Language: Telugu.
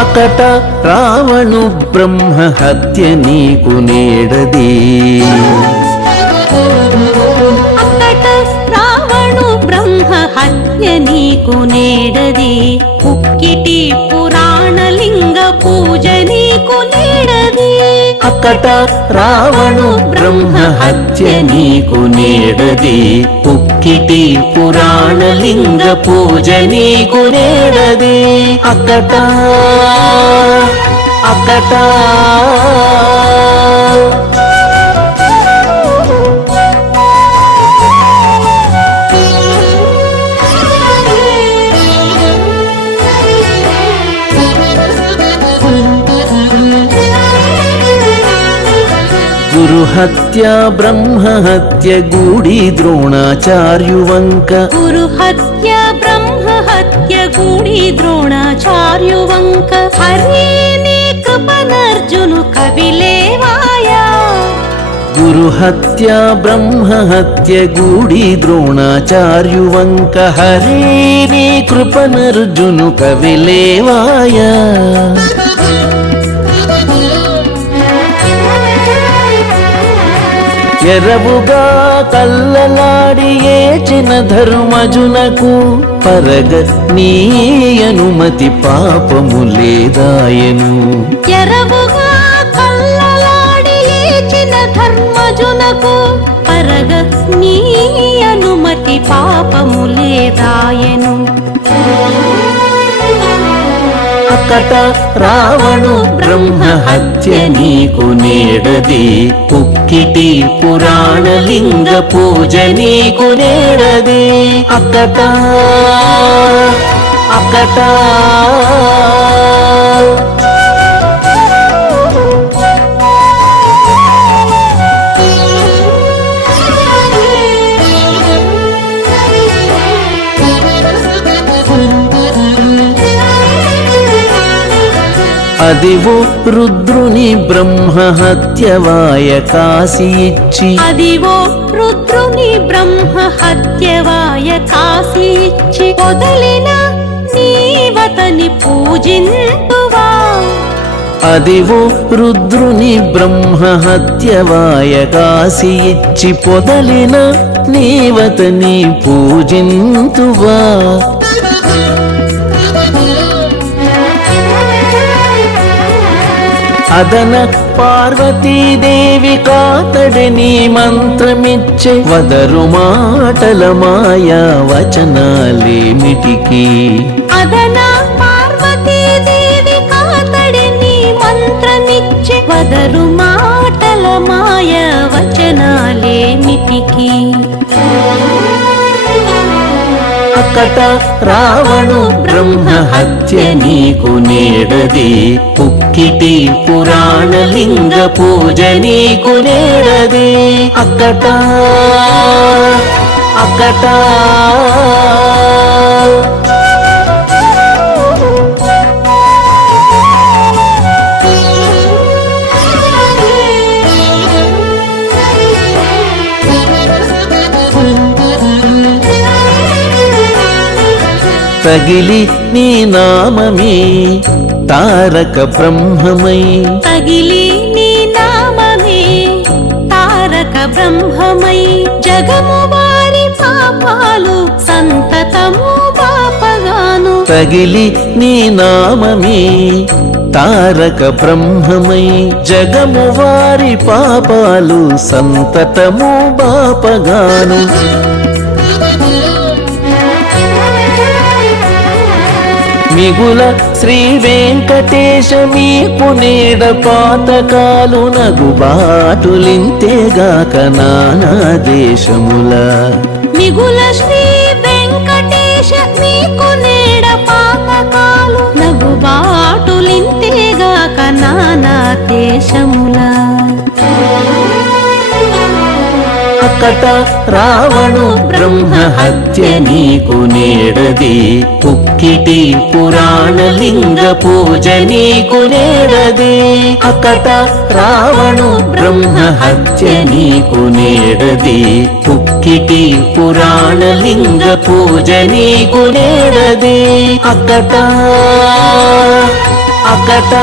అతట రావణు బ్రహ్మ హత్య నీకు నేడది. అతట రావణు బ్రహ్మ హత్య నీకు నేడది. ఉక్కిటి అక్కట రావణు బ్రహ్మ హత్య నీకు నేడది. ఉక్కిటి పురాణలింగ పూజ నీకు నేడది. అక్కట అక్కట. గురు హత్య బ్రహ్మ హత్య గూడి ద్రోణాచార్యువంక. గురు హత్య బ్రహ్మ హత్య గూడి ద్రోణాచార్యువంక. హరే నీ కృపనర్జును కవిలేవాయా. గురు హత్య బ్రహ్మ హత్య గూడి ద్రోణాచార్యువంక. హరే నీ కృపనర్జును కవిలేవాయ. ఎరవుగా కల్లలాడి ఏచిన ధర్మజునకు పరగ నీ అనుమతి పాపము లేదాయను. ఎరవుగా కల్లలాడి ఏచిన ధర్మజునకు పరగ నీ అనుమతి పాపము లేదాయను. అక్కట రావణు బ్రహ్మ హత్య నీకు నేడది. కుక్కిటి పురాణలింగ పూజ నీకు నేడది. అక్కట అక్కట. అదివు రుద్రుని బ్రహ్మ హత్యవాయ కాశీ ఇచ్చి అదివో రుద్రుని బ్రహ్మ హత్యవాయ కాశీ ఇచ్చి వదిలిన నీవతని పూజింతువా? అదివు రుద్రుని బ్రహ్మ హత్యవాయ కాశీ ఇచ్చి పొదలిన నీవతని పూజింతువా? అదన పార్వతీదేవి కాతడిని మంత్రమిచ్చే వదరు మాటల మాయా వచనాలేమిటికి? అదన పార్వతీదేవి కాతడిని మంత్రమిచ్చే వదరు మాటల మాయా వచనాలేమిటికి? అక్కట రావణు బ్రహ్మ హత్య నీకు నేడది. పుక్కిటి పురాణ లింగ పూజ నీకు నేడది. అక్కట అక్కట. తగిలి నీ నామమే తారక బ్రహ్మమై. తగిలి నీ నామమే తారక బ్రహ్మమై. జగము వారి పాపాలు సంతతము పాపగాను. తగిలి నీ నామమే తారక బ్రహ్మమై. జగము వారి పాపాలు సంతతము బాపగాను మిగుల శ్రీ వెంకటేశ మీకు నేడ పాతకాలు నగుబాటులింతేగాక నానా దేశముల. మిగుల శ్రీ వెంకటేశ మీకు నేడ పాతకాలు నగుబాటులింతేగాక నానా దేశములా. అక్కట రావణు బ్రహ్మ హత్య నీకు నేడది. పుక్కిటి పురాణ లింగ పూజ నీకు నేడది. అకట రావణు బ్రహ్మ హత్య నీకు నేడది. పుక్కిటి పురాణ లింగ పూజ నీకు నేడది. అకట అకట